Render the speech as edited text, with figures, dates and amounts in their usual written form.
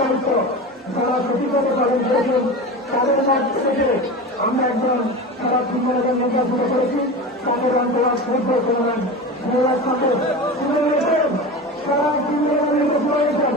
দায়িত্ব যারা সঠিকভাবে পালন করেছেন তাদের মত থেকে আমরা একজন সারা সুন্দর নির্বাচিত করেছি তাদের অন্তরাল শ্রদ্ধা করেন সারা সুন্দর নির্বাচিত হয়েছেন